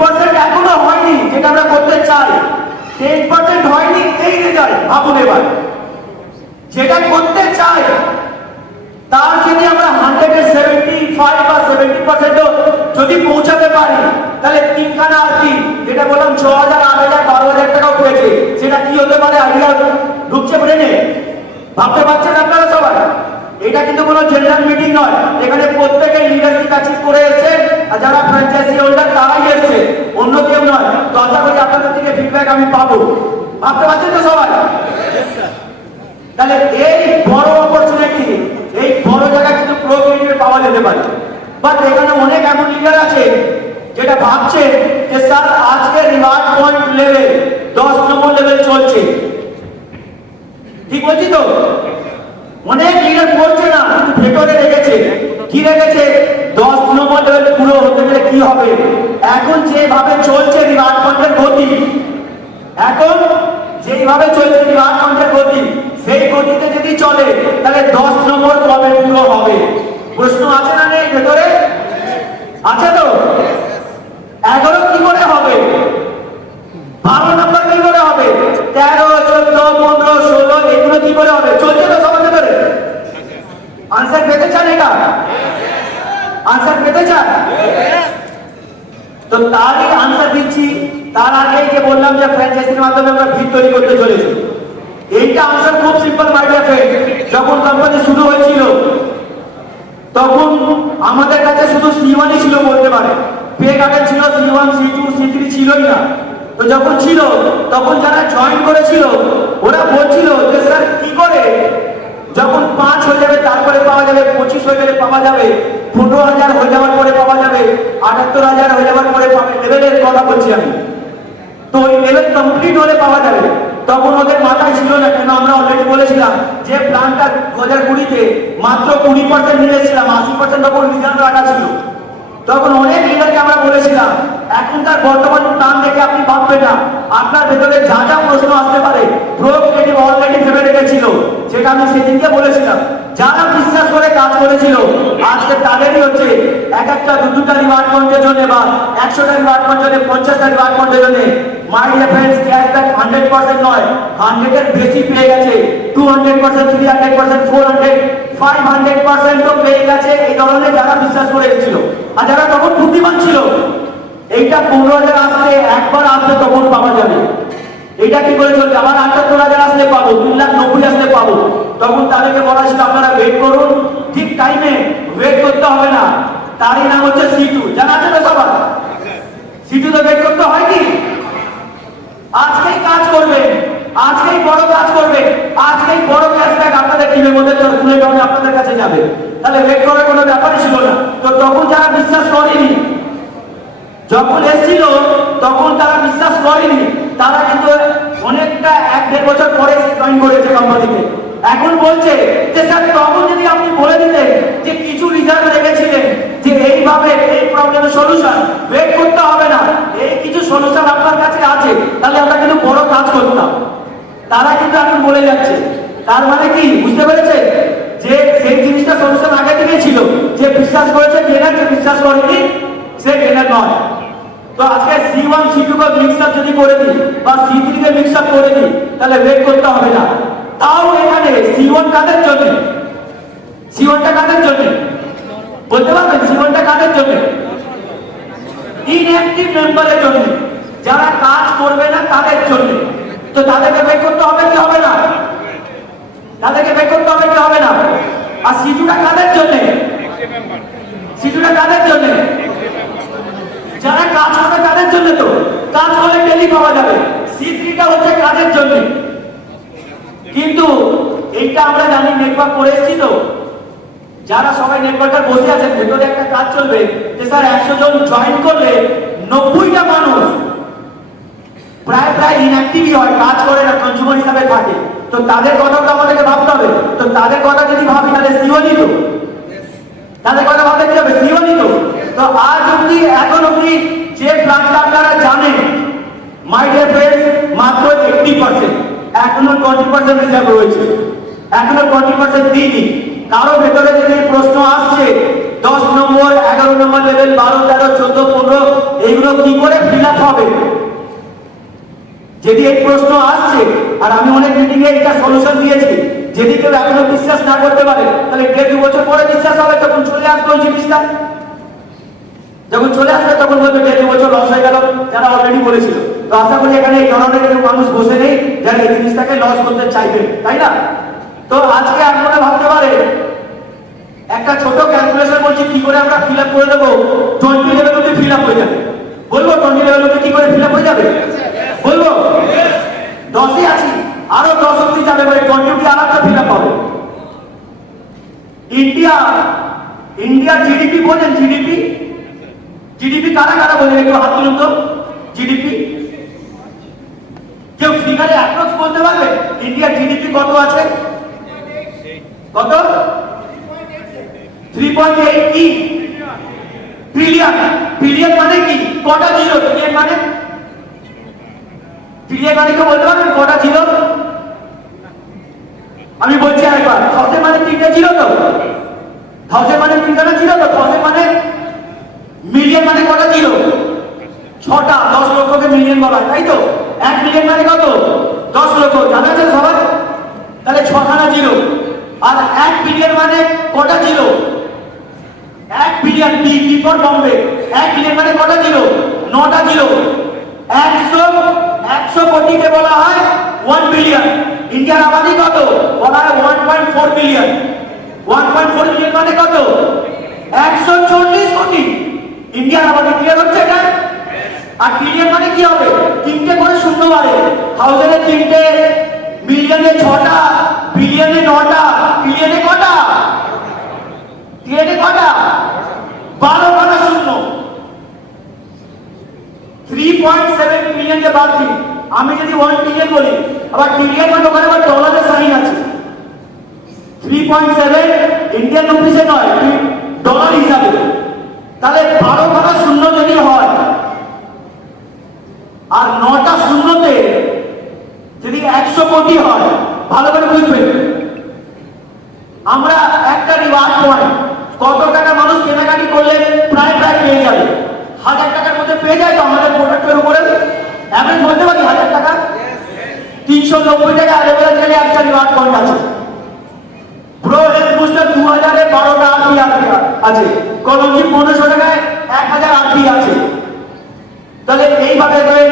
Percent এখনও হয়নি, যেটা আমরা করতে চাই। টেন পার্সেন্ট হয়নি, এই রেজাল্ট ভাবুন এবার। যেটা করতে চাই, তার যদি আমরা হান্ড্রেডে সেভেন্টি ফাইভ বা সেভেন্টি পার্সেন্টও যদি পৌঁছাতে পারি, তাহলে তিনখানা আর কি? যেটা বললাম ছ হাজার আট হাজার বারো হাজার টাকাও পেয়েছে। সেটা কি হতে পারে? আইডিয়া ঢুকছে ব্রেনে। ভাবতে পারছেন আপনারা সবাই? কোনো জেনারেল মিটিং নয়। এখানে প্রত্যেকে লিডারশিপ অ্যাচিভ করে এসেছে আর যারা ফ্র্যাঞ্চাইজি হোল্ডার তারাই এসেছে অন্য কেউ নয়। তো আশা করি আপনাদের থেকে ফিডব্যাক আমি পাবো। ভাবতে পারছেন তো সবাই? তাহলে এই বড় অপরচুনিটি এই বড় জায়গা কিন্তু প্রো পাওয়া যেতে পারে। বাট এখানে অনেক এমন লিডার আছে যেটা ভাবছে যে, স্যার আজকে রিওয়ার্ড পয়েন্ট লেভেল দশ নম্বর লেভেল চলছে। ঠিক বলছি তো? অনেক লিডার বলছে না, কিন্তু ভেতরে রেখেছে। কি রেখেছে? দশ নম্বর লেভেল পুরো হতে গেলে কি হবে? এখন যেভাবে চলছে রিওয়ার্ড পয়েন্টের গতি, এখন যেইভাবে চলছে রিওয়ার্ড পয়েন্টের গতি, সেই গতিতে যদি চলে, তাহলে দশ নম্বর কবে পুরো হবে। প্রশ্ন আছে না নেই ভেতরে? আছে তো এগারো কি করে হবে বারো নম্বর কি করে হবে তেরো চোদ্দ পনেরো ষোলো এগুলো কি করে হবে চলছে তো সবার ভেতরে আনসার পেতে চান এটা আনসার পেতে চান তো তারই আনসার দিচ্ছি। তার আগেই যে বললাম যে ফ্র্যাঞ্চাইজির মাধ্যমে আমরা ভিড় তৈরি করতে চলেছি। এইটা আনসার খুব সিম্পল মাই ডিয়ার ফ্রেন্ড যখন কোম্পানি শুরু হয়েছিল, তখন আমাদের কাছে শুধু সি ওয়ানই ছিল বলতে পারে। পে কার্ডে ছিল C one C two C three ছিলই না। তো যখন ছিল, তখন যারা জয়েন করেছিল, ওরা বলছিল যে, স্যার, কি করে? যখন পাঁচ হয়ে যাবে, তারপরে পাওয়া যাবে, পঁচিশ হয়ে গেলে পাওয়া যাবে। পনেরো হাজার হয়ে যাওয়ার পরে পাওয়া যাবে, আটাত্তর হাজার হয়ে যাওয়ার পরে পাবে লেভেলের কথা বলছি আমি। তো ওই লেভেল কমপ্লিট হলে পাওয়া যাবে। তখন ওদের মাথায় ছিল না, কেন আমরা অলরেডি বলেছিলাম যে প্ল্যানটা দু হাজার কুড়িতে মাত্র কুড়ি পার্সেন্ট নিয়েছিলাম আশি পার্সেন্ট তখন রিজার্ভ রাখা ছিল। তখন অনেক লিডারকে আমরা বলেছিলাম এখনকার বর্তমান টান দেখে আপনি ভাববেন না। আপনার ভেতরে যা যা প্রশ্ন আসতে পারে প্রো অলরেডি ভেবে রেখেছিল সেটা আমি সেদিনকে বলেছিলাম। যারা বিশ্বাস করে কাজ করেছিল, আজকে তাদেরই হচ্ছে এক একটা, দু দুটা পয়েন্টের জন্য বা একশোটা পয়েন্টের জন্য, পঞ্চাশটা পয়েন্টের জন্য। My reference cashback hundred percent নয় হান্ড্রেডের বেশি পেয়ে গেছে two hundred percent three hundred percent four hundred five hundred পার্সেন্টও পেয়ে গেছে, এই ধরনের যারা বিশ্বাস করে এসেছিল। আর যারা তখন বুদ্ধিমান ছিল এইটা পনেরো হাজার আসলে একবার আসলে তখন পাওয়া যাবে। এটা কি করে চলছে আবার আটাত্তর হাজার আসলে পাবো তিন লাখ নব্বই আসলে পাবো। তখন তাদেরকে বলা ছিল আপনারা ওয়েট করুন। ঠিক টাইমে ওয়েট করতে হবে না। তারই নাম হচ্ছে সিটু। জানা আছে তো সবার? সিটু তো ওয়েট করতে হয় কি? আজকেই কাজ করবে। আজকেই বড় কাজ করবে। আজকেই বড় ক্যাশব্যাক আপনাদের টিমের মধ্যে কারণে আপনাদের কাছে যাবে। তাহলে ওয়েট করার কোনো ব্যাপারই ছিল না। তো তখন যারা বিশ্বাস করেনি যখন এসেছিল, তখন তারা বিশ্বাস করেনি। তারা কিন্তু অনেকটা এক দেড় বছর পরে জয়েন করেছে কোম্পানিতে এখন বলছে যে, স্যার, তখন যদি আপনি বলে দিতেন যে, কিছু রিজার্ভ রেখেছিলেন, যে, এইভাবে এই প্রবলেমের সলিউশন ওয়েট করতে হবে না। এই কিছু সলিউশন আপনার কাছে আছে, তাহলে আমরা কিন্তু বড় কাজ করতাম। তারা কিন্তু এখন বলে যাচ্ছে। তার মানে কি, বুঝতে পেরেছে যে, সেই জিনিসটা সলিউশন আগে থেকে ছিল। যে, বিশ্বাস করেছে ট্রেনার যে, বিশ্বাস করেনি সে ট্রেনার নয়। তো আজকে সি ওয়ান সি টু যদি করে দিই বা সি থ্রি করে দিই, তাহলে ওয়েট করতে হবে না। তাও এখানে সি কাদের জন্য? সি ওয়ানটা কাদের বলতে পারবেন সি ওয়ানটা কাদের জন্য? ইনঅ্যাক্টিভ যারা কাজ করবে না তাদের জন্য। তো তাদেরকে বের করতে হবে কি হবে না? তাদেরকে বের করতে হবে কি হবে না? আর সিটুটা কাদের জন্য? সিটুটা কাদের জন্য যারা কাজ করবে তাদের জন্য তো কাজ করলে ডেলি পাওয়া যাবে। সিটটা হচ্ছে কাজের জন্য। কিন্তু এইটা আমরা জানি নেটওয়ার্ক করে এসেছি তো। যারা সবাই নেটওয়ার্কার বসে আছেন, ভেতরে একটা কাজ চলবে। যে স্যার একশো জন জয়েন করলে নব্বইটা মানুষ প্রায় প্রায় ইনঅ্যাক্টিভই হয়, কাজ করে না কনজিউমার হিসাবে থাকে। তো তাদের কথা তো আমাদেরকে ভাবতে হবে। তো তাদের কথা যদি ভাবি, তাহলে সিওনি তো তাদের কথা ভাবতে কি হবে? সিওনি তো তো আজ অব্দি এখন অব্দি যে প্ল্যানটা আপনারা মাই ডিয়ার ফ্রেন্ডস মাত্র এইটটি পার্সেন্ট এখনও টোয়েন্টি পার্সেন্ট রিজার্ভ রয়েছে। এখনও টোয়েন্টি পার্সেন্ট দিইনি। কারও ভেতরে যদি প্রশ্ন আসছে, দশ নম্বর, এগারো নম্বর লেভেল বারো, তেরো, চোদ্দ, পনেরো, এইগুলো কি করে ফিল আপ হবে? যদি এই প্রশ্ন আসছে, আর আমি অনেক মিটিং এ এটা সলিউশন দিয়েছি, যদি কেউ এখনও বিশ্বাস না করতে পারে, তাহলে দেড় দু বছর পরে বিশ্বাস হবে তখন চলে আসবে ওই জিনিসটা। যখন চলে আসবে, তখন বলবে দেড় দু বছর লস হয়ে গেল, যারা অলরেডি বলেছিল। তো আশা করি এখানে ধরনের কেউ মানুষ বসে নেই যারা এই জিনিসটাকে লস করতে চাইবে, তাই না? তো আজকে আপনারা ভাবতে পারে একটা ছোট ক্যালকুলেশন বলছি, কি করে আমরা ফিল আপ করে দেবো? টোয়েন্টি লেভেল অব্দি ফিল আপ হয়ে যাবে। বলব টোয়েন্টি লেভেল অব্দি কি করে ফিল আপ হয়ে যাবে? বলব? দশই আছি, আরও দশ অব্দি যাবে মানে টোয়েন্টি অব্দি আর একটা ফিল আপ হবে। ইন্ডিয়া ইন্ডিয়া জিডিপি বোঝেন জিডিপি জিডিপি কারা কারা বোঝেন একটু হাত তুলুন তো। জিডিপি কেউ ফিগারে অ্যাপ্রক্স বলতে পারবে? ইন্ডিয়ার জিডিপি কত আছে? কত? থ্রি পয়েন্ট এইট কি ট্রিলিয়ন ট্রিলিয়ন মানে কি? কটা জিরো ট্রিলিয়ন মানে? ট্রিলিয়ন মানে কেউ বলতে পারবেন কটা জিরো আমি বলছি আরেকবার থাউজেন্ড মানে তিনটা জিরো তো? থাউজেন্ড মানে তিনটা জিরো তো? থাউজেন্ড মানে মিলিয়ন মানে কটা জিরো ছটা দশ লক্ষকে মিলিয়ন বলা হয়, তাই তো? এক মিলিয়ন মানে কত? দশ লক্ষ জানা আছে সবাই? তাহলে ছখানা জিরো। আর এক বিলিয়ন মানে কটা জিরো? এক billion B B for Bombay এক বিলিয়ন মানে কটা জিরো? নটা জিরো। একশো একশো কোটিকে বলা হয় ওয়ান বিলিয়ন ইন্ডিয়ার আবাদি কত? বলা হয় one point four billion one point four billion মানে কত? একশো চল্লিশ কোটি। ইন্ডিয়ার আবাদি ক্লিয়ার হচ্ছে? আর বিলিয়ন মানে কি হবে? তিনটে করে শূন্য বাড়ে। থাউজেন্ডে তিনটে মিলিয়নে ছটা বিলিয়নে নটা বিলিয়নে কটা? ট্রিলিয়নে কটা? বারো কটা শূন্য। থ্রি পয়েন্ট সেভেন ট্রিলিয়ন যে বাদ দিই। আমি যদি ওয়ান ট্রিলিয়ন বলি, আবার ট্রিলিয়ন মানে ওখানে আবার ডলারের সাইন আছে। থ্রি পয়েন্ট সেভেন ইন্ডিয়ান রুপিসে নয় ডলার হিসাবে তাহলে বারো কটা শূন্য যদি হয় আর নটা শূন্যতে যদি একশো কোটি হয় ভালো করে বুঝবেন আমরা একটা রিওয়ার্ড পয়েন্ট কত টাকা মানুষ কেনাকাটি করলে প্রায় প্রায় পেয়ে যাবে হাজার টাকার মধ্যে পেয়ে যায় তো আমাদের প্রোডাক্টের উপরে অ্যাভারেজ বলতে পারি হাজার টাকা তিনশো নব্বই টাকা আছে। পনেরোশো টাকায় এক হাজার আরপি আছে। তাহলে এইভাবে দেখবেন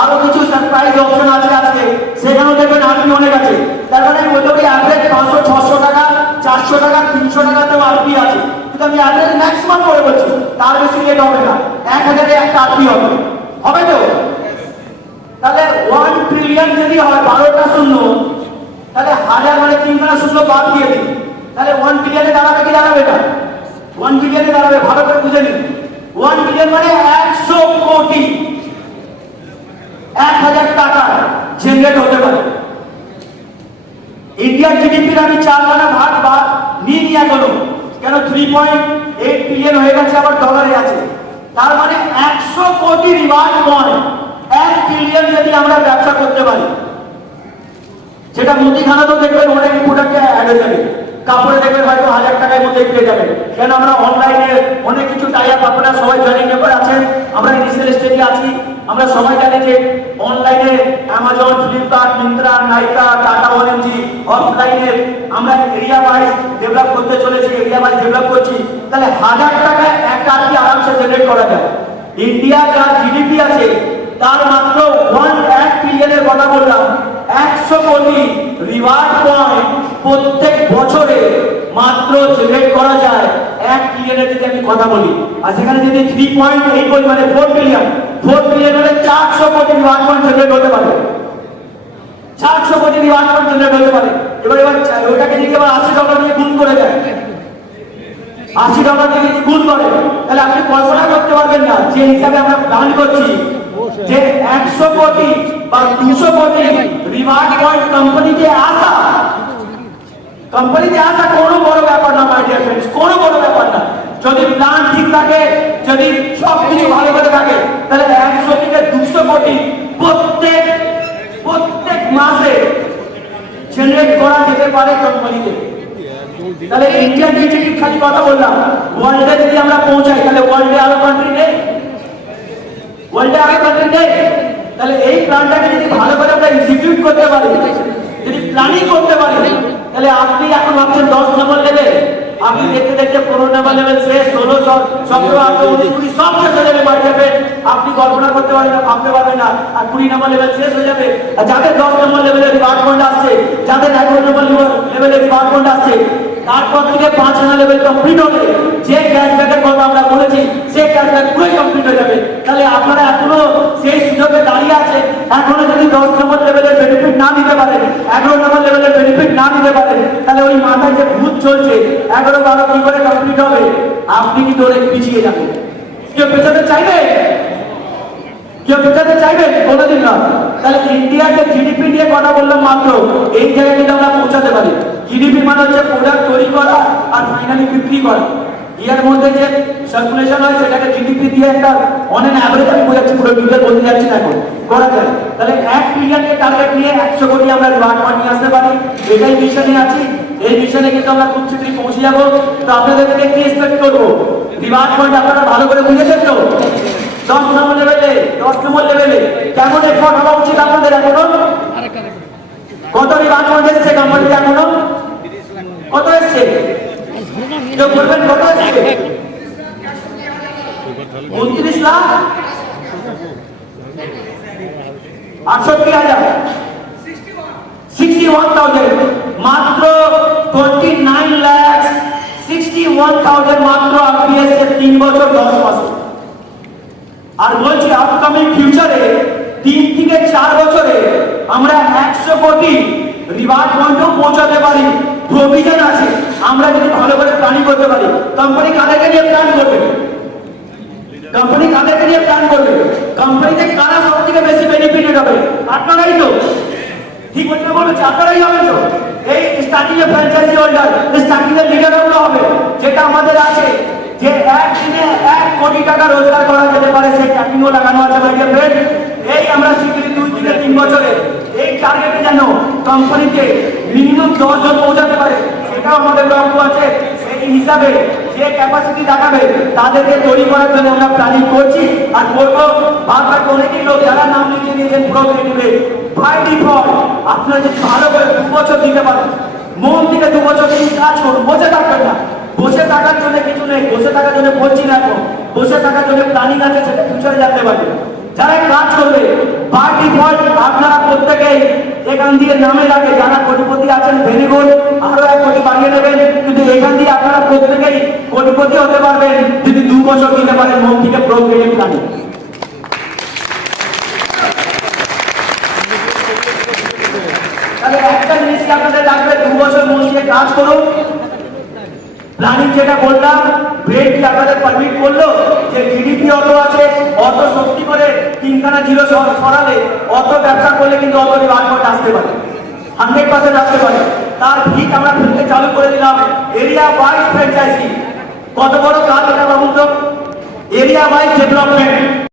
আরও কিছু সারপ্রাইজ অপশন আছে আজকে। সেখানেও দেখবেন আরপি অনেক আছে। তার মানে অ্যাভারেজ পাঁচশো, ছশো টাকা, চারশো টাকা, তিনশো টাকাতেও আরপি আছে। কিন্তু আমি অ্যাভারেজ ম্যাক্সিমাম করে বলছি, তার বেশি রেট হবে না। এক হাজারে একটা আরপি হবে তো তাহলে ওয়ান ট্রিলিয়ন যদি হয় বারোটা শূন্য তাহলে হাজার মানে তিনখানা শূন্য বাদ দিয়ে দিই তাহলে ওয়ান ট্রিলিয়নে দাঁড়াবে কি দাঁড়াবে না? ওয়ান ট্রিলিয়নে দাঁড়াবে, ভালো করে বুঝে নিন। ওয়ান ট্রিলিয়ন মানে একশো কোটি। এক হাজার টাকা জেনারেট হতে পারে। ইন্ডিয়ার জিডিপির আমি চার মানে ভাগ বা নিয়ে নিয়ে এখনও। কেন? থ্রি পয়েন্ট এইট বিলিয়ন হয়ে গেছে, আবার ডলারে আছে। তার মানে একশো কোটি রিওয়ার্ড পয়েন্ট এক বিলিয়ন যদি আমরা ব্যবসা করতে পারি। সেটা মুদিখানা তো দেখবেন অনেক প্রোডাক্টে অ্যাড হয়ে যাবে। কাপড়ে দেখবেন হয়তো হাজার টাকার মধ্যে পেয়ে যাবে কেন আমরা অনলাইনে অনেক কিছু টাই আপ আপনারা সবাই জয়েনিং মেম্বার আছেন, আমরা ইনিশিয়াল স্টেজে আছি। আমরা সবাই জানি যে অনলাইনে অ্যামাজন ফ্লিপকার্ট মিন্ত্রা নাইকা টাটা ওএনজি অফলাইনে আমরা এরিয়া ওয়াইজ ডেভেলপ করতে চলেছি এরিয়া ওয়াইজ ডেভেলপ করছি। তাহলে হাজার টাকা একটা আরকি আরামসে জেনারেট করা যায়। ইন্ডিয়া যা জিডিপি আছে, তার মাত্র ওয়ান এক ট্রিলিয়নের কথা বললাম। একশো কোটি রিওয়ার্ড পয়েন্ট প্রত্যেক বছরে মাত্র জেনারেট করা যায়, এক ট্রিলিয়নের যদি আমি কথা বলি, আর সেখানে যদি থ্রি পয়েন্ট এইট বলি মানে ফোর ট্রিলিয়ন ফোর ট্রিলিয়ন হলে চারশো কোটি রিওয়ার্ড পয়েন্ট জেনারেট হতে পারে। চারশো কোটি রিওয়ার্ড পয়েন্ট জেনারেট হতে পারে। এবার এবার ওটাকে যদি এবার আশি টাকা দিয়ে গুণ করে দেয়, আশি টাকা দিয়ে যদি গুণ করে, তাহলে আপনি কল্পনা করতে পারবেন না, যে হিসাবে আমরা প্ল্যান করছি, যে একশো কোটি বা দুশো কোটি রিওয়ার্ড পয়েন্ট কোম্পানিতে আসা কোম্পানিতে আসা কোনো বড় ব্যাপার না মাই ডিয়ার ফ্রেন্ডস কোনো বড় ব্যাপার না যদি প্ল্যান ঠিক থাকে যদি সব কিছু ভালো করে থাকে, তাহলে একশো থেকে দুশো কোটি প্রত্যেক প্রত্যেক মাসে জেনারেট করা যেতে পারে কোম্পানিতে তাহলে ইন্ডিয়ান জিডিপি খালি কথা বললাম? ওয়ান ওয়ার্ল্ডে যদি আমরা পৌঁছাই, তাহলে ওয়ার্ল্ডে আরও কান্ট্রি নেই। ওয়ার্ল্ডে আরও কান্ট্রি নেই। তাহলে এই প্ল্যানটাকে যদি ভালো করে আমরা এক্সিকিউট করতে পারি, যদি প্ল্যানিং করতে পারি, তাহলে আপনি এখন ভাবছেন দশ নম্বর লেভেল আপনি দেখতে দেখতে পনেরো নম্বর লেভেল শেষ, ষোলো সতেরো, আঠারো, উনিশ, কুড়ি, সব শেষ হয়ে যাবে বাড়ি যাবে আপনি কল্পনা করতে পারবেন না ভাবতে পারবেন না। আর কুড়ি নম্বর লেভেল শেষ হয়ে যাবে। আর যাদের দশ নম্বর লেভেলের ডিপার্টমেন্ট আসছে, যাদের এগারো নম্বর লেভেলের ডিপার্টমেন্ট আসছে তারপর থেকে পাঁচ হাজার লেভেল কমপ্লিট হবে। যে ক্যাশব্যাকের কথা আমরা বলেছি, সেই ক্যাশব্যাক পুরোই কমপ্লিট হয়ে যাবে। তাহলে আপনারা এখনও সেই সুযোগে দাঁড়িয়ে আছে এখনও যদি দশ নম্বর লেভেলের বেনিফিট না নিতে পারেন, এগারো নম্বর লেভেলের বেনিফিট না নিতে পারেন, তাহলে ওই মাথায় যে ভূত চলছে, এগারো বারো কি করে কমপ্লিট হবে? আপনি কি দৌড়ে পিছিয়ে যাবেন। কেউ পেছাতে চাইবে? কেউ পেছাতে চাইবেন কোনোদিন না তাহলে ইন্ডিয়াকে জিডিপি নিয়ে কথা বললাম মাত্র, এই জায়গায় কিন্তু আমরা পৌঁছাতে পারি। জিডিপি মানে হচ্ছে প্রোডাক্ট তৈরি করা আর ফাইনালি বিক্রি করা। এর মধ্যে যে সার্কুলেশন হয়, সেটাকে জিডিপি দিয়ে একটা অনেক অ্যাভারেজ আমি বোঝাচ্ছি, পুরো ডিটেল বলতে যাচ্ছি না এখন। করা যায় তাহলে এক ট্রিলিয়নকে টার্গেট নিয়ে একশো কোটি আমরা রিওয়ার্ড ফান্ড নিয়ে আসতে পারি। এটাই মিশনে আছি। এই মিশনে কিন্তু আমরা খুব শীঘ্রই পৌঁছে যাব। তো আপনাদের থেকে কি এক্সপেক্ট করব? রিওয়ার্ড ফান্ড আপনারা ভালো করে বুঝেছেন তো? দশ নম্বর লেভেলে দশ নম্বর লেভেলে কেমন এফোর্ট হওয়া উচিত আপনাদের এখনও? কত রিমান্ড এসেছে কোম্পানিতে এখনও? কত এসছে? কেউ বলবেন কত এসছে? উনত্রিশ লাখ? আটষট্টি হাজার। সিক্সটি ওয়ান থাউজেন্ড মাত্র twenty nine lakhs sixty one thousand মাত্র আরপিএস এর তিন বছর, দশ মাসে। আর বলছি আপকামিং ফিউচারে তিন থেকে চার বছরে আমরা একশো কোটি রিভার্ট পয়েন্টও পৌঁছাতে পারি। প্রভিশন আছে। আমরা যদি ভালো করে প্ল্যানিং করতে পারি কোম্পানি কাদেরকে নিয়ে প্ল্যান করবে? কোম্পানি কাদেরকে নিয়ে প্ল্যান করবে? কোম্পানিতে কারা সব থেকে বেশি বেনিফিটেড হবে? আপনারাই তো। ঠিক বলছি না বলছি আপনারাই হবেন তো। এই স্টার্টিং এ ফ্র্যাঞ্চাইজি হোল্ডার স্টার্টিং এর লিডার হবে। যেটা আমাদের আছে, যে একদিনে এক কোটি টাকা রোজগার পারে সেই ট্যাপিংও লাগানো আছে মাই ডিয়ার এই আমরা স্বীকৃতি দুই থেকে তিন বছরে এই টার্গেটে যেন কোম্পানিতে মিনিমাম দশ জন পৌঁছাতে পারে, সেটাও আমাদের লক্ষ্য আছে। সেই হিসাবে যে ক্যাপাসিটি দেখাবে, তাদেরকে তৈরি করার জন্য আমরা প্ল্যানিং করছি আর করব বাদ বাকি অনেকেই লোক যারা নাম লিখিয়ে নিয়েছেন প্রো ক্রিয়েটিভে বাই ডিফল্ট আপনারা যদি ভালো করে দু বছর দিতে পারেন, মন থেকে দু বছর তিনি কাজ করুন, বসে থাকবেন। বসে থাকার জন্য কিছু নেই, বসে থাকার জন্য বলছি না এখন। বসে থাকার জন্য প্ল্যানিং আছে, সেটা ফিউচারে জানতে পারবে। যারা কাজ করবে বাই ডিফল্ট আপনারা প্রত্যেকেই এখান দিয়ে নামের আগে যারা কোটিপতি আছেন ভেরি গুড আরও এক কোটি বাড়িয়ে নেবেন কিন্তু এখান দিয়ে আপনারা প্রত্যেকেই কোটিপতি হতে পারবেন, যদি দু বছর দিতে পারেন মন থেকে প্রোগ্রেটিভ প্ল্যানিং তাহলে একটা জিনিস কি আপনাদের লাগবে? দু বছর মন দিয়ে কাজ করুন প্ল্যানিং যেটা বললাম ব্রেড কি আপনাদের পারমিট করল, যে জিডিপি অত আছে, অত শক্তি করে তিনখানা জিরো সর- সরালে অত ব্যবসা করলে কিন্তু অত ডিপার্টমেন্ট আসতে পারে। হান্ড্রেড পার্সেন্ট আসতে পারে। তার ভিত আমরা ফেলতে চালু করে দিলাম এরিয়া ওয়াইজ ফ্র্যাঞ্চাইজি কত বড় কাজ এটা বাবু তো? Area wise development